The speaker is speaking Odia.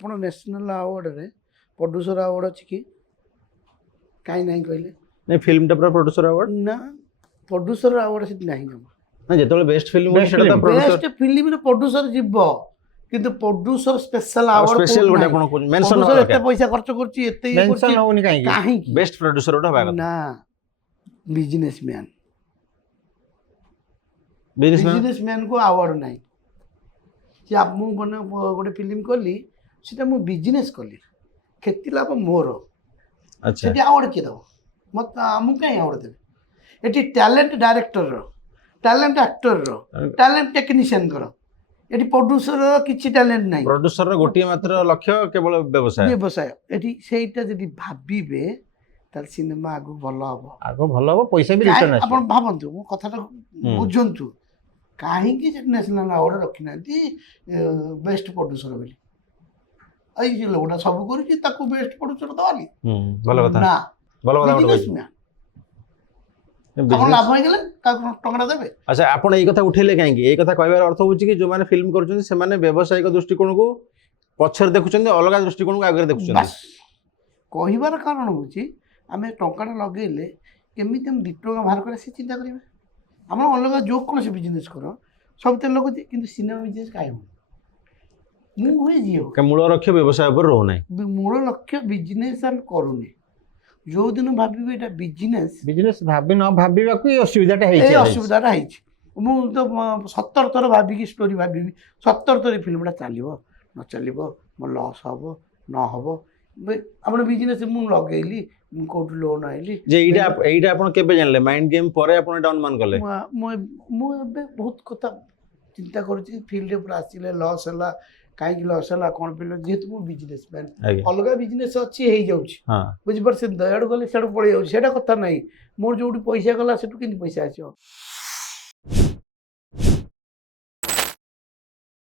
ଆପଣ ନ୍ୟାସନାଲ୍ ଆୱାର୍ଡ଼ରେ ପ୍ରଡ୍ୟୁସର ଆୱାର୍ଡ଼ ଅଛି କି କାହିଁ ନାହିଁ କହିଲେ? ନାଇଁ ଫିଲ୍ମଟା ପୁରା ପ୍ରଡ୍ୟୁସର ଆୱାର୍ଡ ନା ପ୍ରଡ୍ୟୁସର ଆୱାର୍ଡ଼ ସେଠି ନାହିଁ ଜମା। ନା ଯେତେବେଳେ ବେଷ୍ଟ ଫିଲ୍ମ Best ସେଟା ତ film. ପ୍ରଡ୍ୟୁସର ବେଷ୍ଟ ଫିଲ୍ମରେ ପ୍ରଡ୍ୟୁସର ଯିବ କିନ୍ତୁ ପ୍ରଡ୍ୟୁସର ସ୍ପେଶାଲ ଆୱାର୍ଡ଼ ସ୍ପେଶାଲ ଗୋଟେ ଆପଣ ମେନସନ ପ୍ରଡ୍ୟୁସର ଏତେ ପଇସା ଖର୍ଚ୍ଚ କରୁଛି ଏତେ ଇଏ ମେନସନ କରୁଛି ହଉନି କାହିଁକି? କାହିଁକି? ବେଷ୍ଟ ପ୍ରଡ୍ୟୁସର ଗୋଟେ ହବା କଥା ନା ବିଜନେସମ୍ୟାନ ବିଜନେସମ୍ୟାନ ବିଜନେସମ୍ୟାନକୁ ଆୱାର୍ଡ଼ ନାହିଁ। ସେ ମୁଁ ମାନେ ଗୋଟେ ଫିଲ୍ମ କଲି ସେଟା ମୁଁ ବିଜନେସ୍ କଲି କ୍ଷତି ଲାଭ ମୋର ଆଚ୍ଛା ସେଠି ଆୱାର୍ଡ଼ କିଏ ଦେବ? ମୋତେ ଆମକୁ କାହିଁ ଆୱାର୍ଡ଼ ଦେବେ? ଏଠି ଟ୍ୟାଲେଣ୍ଟ ଡାଇରେକ୍ଟରର ଟ୍ୟାଲେଣ୍ଟ ଆକ୍ଟରର ଟ୍ୟାଲେଣ୍ଟ ଟେକ୍ନିସିଆନଙ୍କର ଏଠି ପ୍ରଡ୍ୟୁସରର କିଛି ଟ୍ୟାଲେଣ୍ଟ ନାହିଁ। ପ୍ରଡ୍ୟୁସରର ଗୋଟିଏ ମାତ୍ର ଲକ୍ଷ୍ୟ କେବଳ ବ୍ୟବସାୟ ବ୍ୟବସାୟ ଏଠି ସେଇଟା ଯଦି ଭାବିବେ ତାହେଲେ ସିନେମା ଆଗକୁ ଭଲ ହବ। ଆଗ ଭଲ ହବ ପଇସା ବି କାହିଁ- ରିଟର୍ନ ଆପଣ ଆସିବ। ଭାବନ୍ତୁ ମୋ କଥାଟା ବୁଝନ୍ତୁ କାହିଁକି ସେଠି ନ୍ୟାସନାଲ୍ ଆୱାର୍ଡ଼ ରଖିନାହାନ୍ତି ବେଷ୍ଟ ପ୍ରଡ୍ୟୁସର ବୋଲି? ଏଇ ଯେ ଲୋକଟା ସବୁ କରୁଛି ତାକୁ ବେଷ୍ଟ ପ୍ରଡ୍ୟୁସର ଦେବାନି ଭଲ କଥା ନା ଭଲ କଥା ଗୋଟେ କହିଲେ। ବିଜନେସମ୍ୟାନ ଆପଣ Business- ଲାଭ ହେଇଗଲେ କାହାକୁ ଟଙ୍କାଟା ଦେବେ? ଆଚ୍ଛା ଆପଣ ଏଇ କଥା ଉଠେଇଲେ କାହିଁକି? ଏଇ କଥା କହିବାର ଅର୍ଥ ହଉଛି କି ଯୋଉମାନେ ଫିଲ୍ମ କରୁଛନ୍ତି ସେମାନେ ବ୍ୟବସାୟିକ ଦୃଷ୍ଟିକୋଣକୁ ପଛରେ ଦେଖୁଛନ୍ତି ଅଲଗା ଦୃଷ୍ଟିକୋଣକୁ ଆଗରେ ଦେଖୁଛନ୍ତି। ବାସ୍ କହିବାର କାରଣ ହେଉଛି ଆମେ ଟଙ୍କାଟା ଲଗେଇଲେ କେମିତି ଆମେ 2 ଟଙ୍କା ବାହାର କରିବା ସେ ଚିନ୍ତା କରିବେ। ଆମର ଅଲଗା ଯେଉଁ କୌଣସି ବିଜନେସ୍ କର ସବୁଥିରେ ଲଗାଉଛି କିନ୍ତୁ ସିନେମା ବିଜନେସ୍ କାହିଁ ହେଉନି? ମୁଁ ହୁଏ ଯିଏ ହଉ ମୂଳ ଲକ୍ଷ୍ୟ ବ୍ୟବସାୟ ଉପରେ ରହୁନାହିଁ। ମୂଳ ଲକ୍ଷ୍ୟ ବିଜନେସ୍ ଆମେ କରୁନେ। ଯେଉଁଦିନ ଭାବିବେ ଏଇଟା ବିଜନେସ୍ ବିଜନେସ ଭାବି ନ ଭାବିବାକୁ ଏଇ ଅସୁବିଧାଟା ଏଇ ହେଇଛି। ଅସୁବିଧାଟା ହେଇଛି। ମୁଁ ତ 17 ଥର ଭାବିକି ଷ୍ଟୋରି ଭାବିବି 17 ଥର ଫିଲ୍ମଟା ଚାଲିବ ନ ଚାଲିବ ମୋ ଲସ୍ ହେବ ନ ହେବ। ଆପଣ ବିଜନେସ୍ ମୁଁ ଲଗେଇଲି ମୁଁ କେଉଁଠୁ ଲୋନ୍ ଆଇଲି ଯେ ଏଇଟା ଆପଣ କେବେ ଜାଣିଲେ? ମାଇଣ୍ଡ ଗେମ୍ ପରେ ଆପଣ ଏଇଟା ଅନୁମାନ କଲେ? ମୁଁ ଏବେ ବହୁତ କଥା ଚିନ୍ତା କରୁଛି ଫିଲ୍ଡରେ ପୁରା ଆସିଲେ ଲସ୍ ହେଲା କାହିଁକି ଲସ୍ ହେଲା କ'ଣ ପିଲା ଯେହେତୁ ମୁଁ ବିଜନେସମ୍ୟାନ୍ ଆଜ୍ଞା ଅଲଗା ବିଜନେସ୍ ଅଛି ହେଇଯାଉଛି ହଁ ବୁଝିପାରୁଛନ୍ତି? ଇଆଡ଼ୁ ଗଲେ ସିଆଡ଼ୁ ପଳେଇ ଯାଉଛି ସେଇଟା କଥା ନାହିଁ। ମୋର ଯେଉଁଠି ପଇସା ଗଲା ସେଠୁ କେମିତି ପଇସା ଆସିବ?